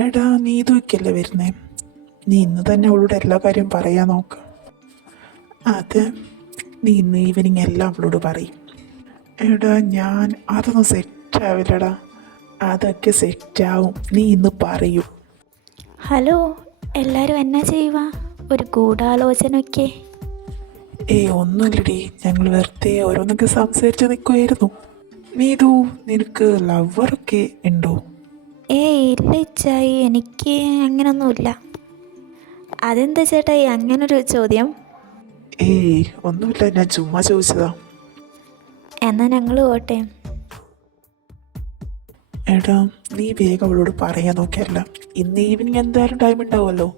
എടാ നീ ഇതൊക്കെയല്ലേ വരുന്നേ, നീ ഇന്ന് തന്നെ അവളോട് എല്ലാ കാര്യം പറയാൻ നോക്ക്. അത് നീ ഇന്ന് ഈവനിങ് എല്ലാം അവളോട് പറയും. എടാ അതൊന്നും സെറ്റാവില്ലടാ. അതൊക്കെ സെറ്റാവും, നീ ഇന്ന് പറയൂ. ഹലോ, എല്ലാവരും എന്നാ ചെയ്യുക? ഒരു ഗൂഢാലോചനയൊക്കെ? ഒന്നുമില്ലടി, ഞങ്ങൾ വെറുതെ ഓരോന്നൊക്കെ സംസാരിച്ച് നിൽക്കുമായിരുന്നു. നിനക്ക് ലവറൊക്കെ ഉണ്ടോ? ഇല്ല ഇച്ചായി, എനിക്ക് അങ്ങനൊന്നുമില്ല. അതെന്താ ചേട്ടായി അങ്ങനൊരു ചോദ്യം? ഒന്നുമില്ല, ഞാൻ ചുമ്മാ ചോദിച്ചതാ. എന്നാൽ ഞങ്ങൾ പോട്ടെ. എടാ നീ വേഗം അവളോട് പറയാൻ നോക്കിയല്ല, ഇന്ന് ഈവനിങ് എന്തായാലും ടൈം ഉണ്ടാവുമല്ലോ,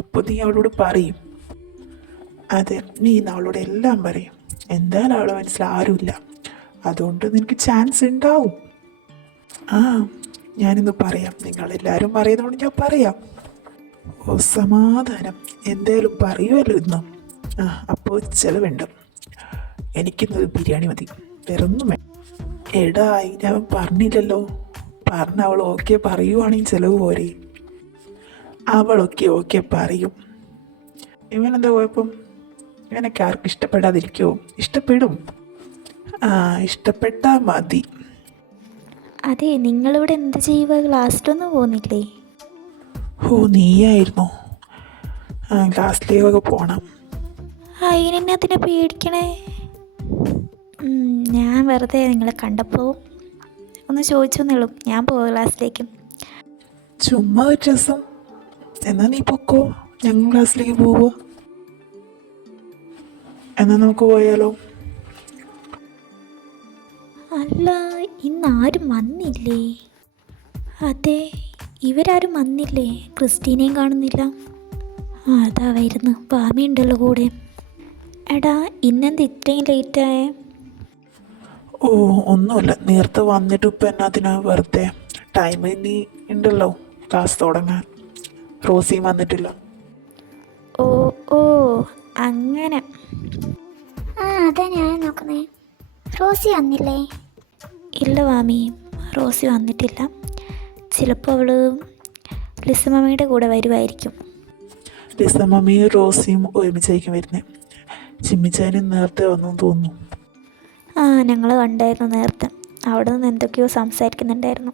അപ്പോൾ നീ അവളോട് പറയും. അതെ, നീ ഇന്ന് അവളോട് എല്ലാം പറയും. എന്തായാലും അവളെ മനസ്സിൽ ആരുമില്ല, അതുകൊണ്ട് നിനക്ക് ചാൻസ് ഉണ്ടാവും. ഞാനിന്ന് പറയാം, നിങ്ങളെല്ലാവരും പറയുന്നതുകൊണ്ട് ഞാൻ പറയാം. സമാധാനം, എന്തായാലും പറയുമല്ലോ ഇന്ന്. അപ്പോൾ ചിലവുണ്ട്. എനിക്കിന്ന് ബിരിയാണി മതി, വേറൊന്നും വേണം. എടാ അതിനവൻ പറഞ്ഞില്ലല്ലോ. പറഞ്ഞ അവൾ ഓക്കെ പറയുവാണെങ്കിൽ ചിലവ് പോരെ. അവളൊക്കെ ഓക്കെ പറയും. ഇവനെന്താ കുഴപ്പം? ഇവനൊക്കെ ആർക്കും ഇഷ്ടപ്പെടാതിരിക്കുമോ? ഇഷ്ടപ്പെടും. ഇഷ്ടപ്പെട്ടാൽ മതി. അതെ, നിങ്ങളിവിടെ എന്ത് ചെയ്യുക? ക്ലാസ്സിലൊന്നും പോകുന്നില്ലേ? നീയായിരുന്നോ? ക്ലാസ്സിലേക്കൊക്കെ പോകണം. അതിനെ പേടിക്കണേ. ഞാൻ വെറുതെ നിങ്ങളെ കണ്ടപ്പോൾ ഒന്ന് ചോദിച്ചെന്നുള്ളൂ. ഞാൻ പോവാം ക്ലാസ്സിലേക്ക്. ചുമ്മാ ഒരു രസം. എന്നാ നീ പൊക്കോ, ഞങ്ങൾ ക്ലാസ്സിലേക്ക് പോവുക. എന്നാ നമുക്ക് പോയാലോ? അല്ല, ഇന്നാരും വന്നില്ലേ? അതെ, ഇവരാരും വന്നില്ലേ? ക്രിസ്റ്റീനയും കാണുന്നില്ല. അതാ വരുന്നു, ഭാമിയുണ്ടല്ലോ കൂടെ. എടാ, ഇന്നെന്ത് ഇത്രയും ലേറ്റായേ? ഒന്നുമില്ല, നേരത്തെ വന്നിട്ട് ഇപ്പം എന്നാത്തിനാ വെറുതെ. ടൈം ഇനി ഉണ്ടല്ലോ ക്ലാസ് തുടങ്ങാൻ. റോസിയും വന്നിട്ടില്ല. ഓ അങ്ങനെ. അതാ ഞാൻ നോക്കുന്നേ. റോസി വന്നില്ലേ? ഇല്ല മാമി, റോസി വന്നിട്ടില്ല. ചിലപ്പോൾ അവൾ ലിസമ്മയുടെ കൂടെ വരുമായിരിക്കും. ലിസമ്മയും റോസിയും ഒരുമിച്ചായിരിക്കും വരുന്നത്. ചിമ്മിച്ചാനും നേരത്തെ വന്നു തോന്നുന്നു. ഞങ്ങൾ കണ്ടായിരുന്നു നേരത്തെ. അവിടെ നിന്ന് എന്തൊക്കെയോ സംസാരിക്കുന്നുണ്ടായിരുന്നു.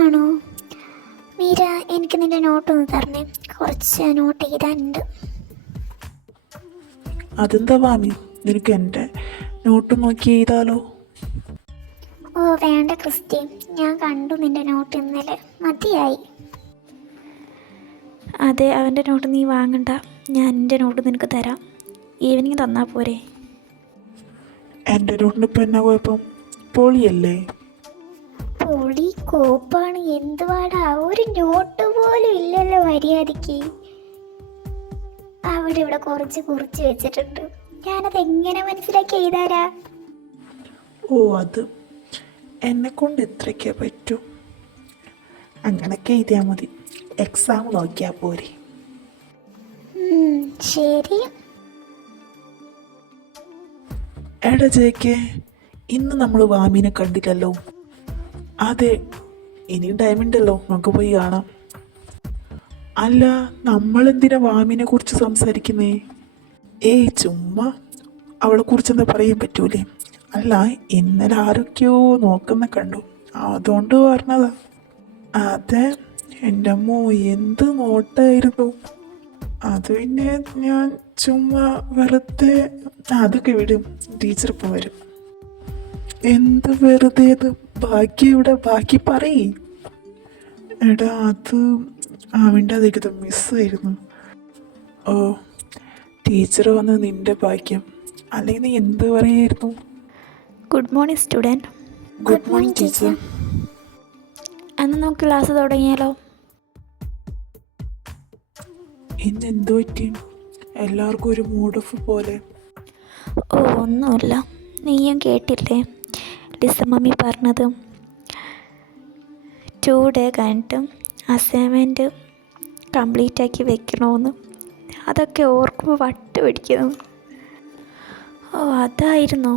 ആണോ? മീര, എനിക്ക് നിൻ്റെ നോട്ടൊന്ന് തരണേ, കുറച്ച് നോട്ട് എഴുതാനുണ്ട്. അതെന്താ മാമി, നിനക്ക് എൻ്റെ നോട്ട് നോക്കി എഴുതാലോ? വേണ്ട ക്രിസ്റ്റി, ഞാൻ കണ്ടു നിൻ്റെ നോട്ട് ഇന്നലെ, മതിയായി. അതെ, അവൻ്റെ നോട്ട് നീ വാങ്ങണ്ട, ഞാൻ എൻ്റെ നോട്ട് നിനക്ക് തരാം. ഈവനിങ് തന്നാൽ പോരെ? എൻ്റെ നോട്ടിന് ഇപ്പം എന്നാ കുഴപ്പം? പൊളിയല്ലേ? പൊളി കോപ്പാണ്. എന്തുവാടാ, ഒരു നോട്ട് പോലും ഇല്ലല്ലോ മര്യാദയ്ക്ക്. അവിടെ ഇവിടെ കുറച്ച് കുറിച്ച് വെച്ചിട്ടുണ്ട്, ഞാനത് എങ്ങനെ മനസ്സിലാക്കി എഴുതാരാ? അത് എന്നെക്കൊണ്ട് ഇത്രയ്ക്കേ പറ്റൂ. അങ്ങനൊക്കെ എഴുതിയാൽ മതി, എക്സാം നോക്കിയാൽ പോരെ. ശരി. എടാ ജയിക്കേ, ഇന്ന് നമ്മൾ വാമീനെ കണ്ടില്ലല്ലോ. അതെ, ഇനിയും ടൈം ഉണ്ടല്ലോ, നമുക്ക് പോയി കാണാം. അല്ല, നമ്മളെന്തിനാ വാമിനെ കുറിച്ച് സംസാരിക്കുന്നേ? ചുമ്മാ അവളെ കുറിച്ചെന്താ പറയാൻ പറ്റൂലേ? അല്ല, ഇന്നലെ ആരൊക്കെയോ നോക്കുന്ന കണ്ടു, അതുകൊണ്ട് പറഞ്ഞതാ. അതെ, എൻ്റെ അമ്മോ, എന്ത് നോട്ടായിരുന്നു അത്. പിന്നെ ഞാൻ ചുമ്മാ വെറുതെ. അതൊക്കെ വിടും, ടീച്ചർ ഇപ്പം വരും. എന്ത് വെറുതെ? ബാക്കി ഇവിടെ ബാക്കി പറയ്. എടാ അത് അവൻ്റെ അധികം മിസ്സായിരുന്നു. ടീച്ചർ വന്ന് നിൻ്റെ ഭാഗ്യം, അല്ലെങ്കിൽ നീ എന്ത് പറയായിരുന്നു? Good morning student. Good morning teacher. എന്നാൽ നമുക്ക് ക്ലാസ് തുടങ്ങിയാലോ? ഇന്ന് എന്ത് പറ്റി? എല്ലാവർക്കും ഒരു മൂഡ് ഓഫ് പോലെ. ഒന്നുമില്ല, നീയും കേട്ടില്ലേ ലിസമ്മി പറഞ്ഞത്? 2 ഡേ കഴിഞ്ഞിട്ട് അസൈൻമെൻറ്റ് കംപ്ലീറ്റ് ആക്കി വെക്കണമെന്ന്. അതൊക്കെ ഓർക്കുമ്പോൾ വട്ട് പിടിക്കുന്നു. അതായിരുന്നോ?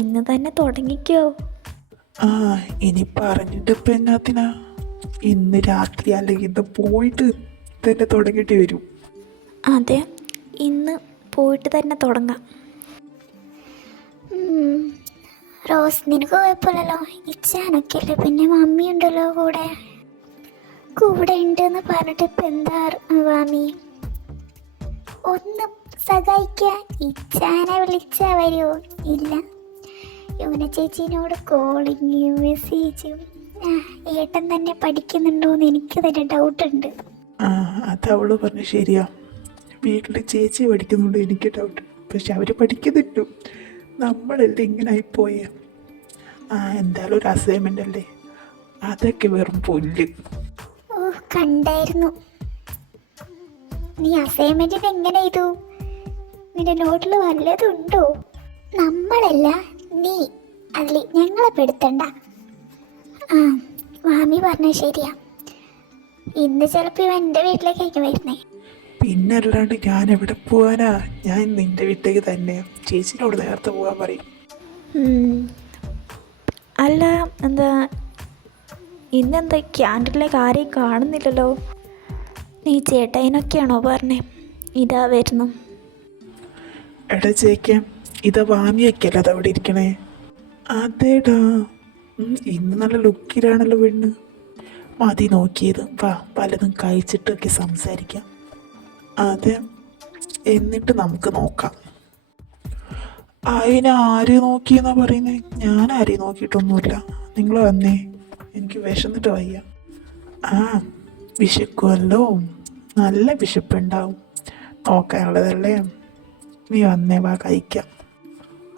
ഇന്ന് തന്നെ തുടങ്ങിക്കോ. ആ ഇനി പറഞ്ഞിട്ട് ഇപ്പം എന്നാത്തിനാ? ഇന്ന് രാത്രി അല്ലെങ്കിൽ ഇന്ന് പോയിട്ട് തന്നെ തുടങ്ങിയിട്ട് വരും. അതെ, ഇന്ന് പോയിട്ട് തന്നെ തുടങ്ങാം. റോസ്, നിനക്ക് കുഴപ്പമില്ലല്ലോ? ഇച്ചാനൊക്കെ അല്ലേ, പിന്നെ മമ്മി ഉണ്ടല്ലോ കൂടെ. കൂടെ ഉണ്ടെന്ന് പറഞ്ഞിട്ട് ഇപ്പം എന്താ മാമി? ഒന്ന് സഹായിക്കാൻ ഇച്ചാനെ വിളിച്ചാൽ വരുമോ? ഇല്ല. യുവന ചേച്ചീനോട് കോളിങ്ങും മെസ്സേജും. ഏട്ടൻ തന്നെ പഠിക്കുന്നുണ്ടോയെന്ന് എനിക്ക് തന്നെ ഡൗട്ടുണ്ട്. ആ അത് അവള് പറഞ്ഞ ശരിയാ. വീട്ടിൽ ചേച്ചി പഠിക്കുന്നുണ്ട്, എനിക്ക് ഡൗട്ട്. പക്ഷെ അവർ പഠിക്കുന്നുണ്ട്. നമ്മളല്ലേ ഇങ്ങനെ ആയിപ്പോയേ. എന്തായാലും ഒരു അസൈൻമെൻ്റ് അല്ലേ, അതൊക്കെ വെറും പുല്ല്. ഓ, കണ്ടായിരുന്നു. നീ അസൈൻമെൻറ്റിന് എങ്ങനെ ചെയ്തു? നിന്റെ നോട്ടിൽ വല്ലതുണ്ടോ? നമ്മളല്ല, നീ അതിൽ ഞങ്ങളെ പെടുത്തണ്ട. ആ, മാമി പറഞ്ഞ ശരിയാ. ഇന്ന് ചിലപ്പോൾ ഇവ എൻ്റെ വീട്ടിലേക്കായിരിക്കും വരുന്നേ. പിന്നെ അല്ലാണ്ട് ഞാൻ എവിടെ പോവാനാ? ഞാൻ നിൻ്റെ വീട്ടിലേക്ക് തന്നെ. ചേച്ചിനോട് നേരത്തെ പോകാൻ പറയും. അല്ല, എന്താ ഇന്നെന്താ ക്യാൻറ്റീനിലേക്ക് ആരെയും കാണുന്നില്ലല്ലോ? നീ ചേട്ടായിനൊക്കെയാണോ പറഞ്ഞേ ഇതാ വരുന്നു? എടാ ചേക്കാം, ഇതാ വാമിയൊക്കെയല്ല അത് അവിടെ ഇരിക്കണേ. അതേടാ, ഇന്ന് നല്ല ലുക്കിലാണല്ലോ പെണ്ണ്. മതി നോക്കിയത്, വാ പലതും കഴിച്ചിട്ടൊക്കെ സംസാരിക്കാം. അതെ, എന്നിട്ട് നമുക്ക് നോക്കാം. അതിനെ ആര് നോക്കിയെന്നാ പറയുന്നത്? ഞാൻ ആരെയും നോക്കിയിട്ടൊന്നുമില്ല. നിങ്ങൾ വന്നേ, എനിക്ക് വിശന്നിട്ട് വയ്യ. ആ വിശക്കുമല്ലോ, നല്ല വിശപ്പുണ്ടാവും. നോക്കാനുള്ളതല്ലേ. നീ വന്നേ, വാ കഴിക്കാം.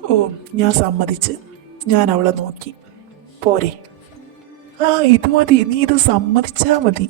ഓ, ഞാൻ സമ്മതിച്ച്. ഞാൻ അവളെ നോക്കി പോരെ. ആ ഇത് മതി, നീ ഇത് സമ്മതിച്ചാൽ മതി.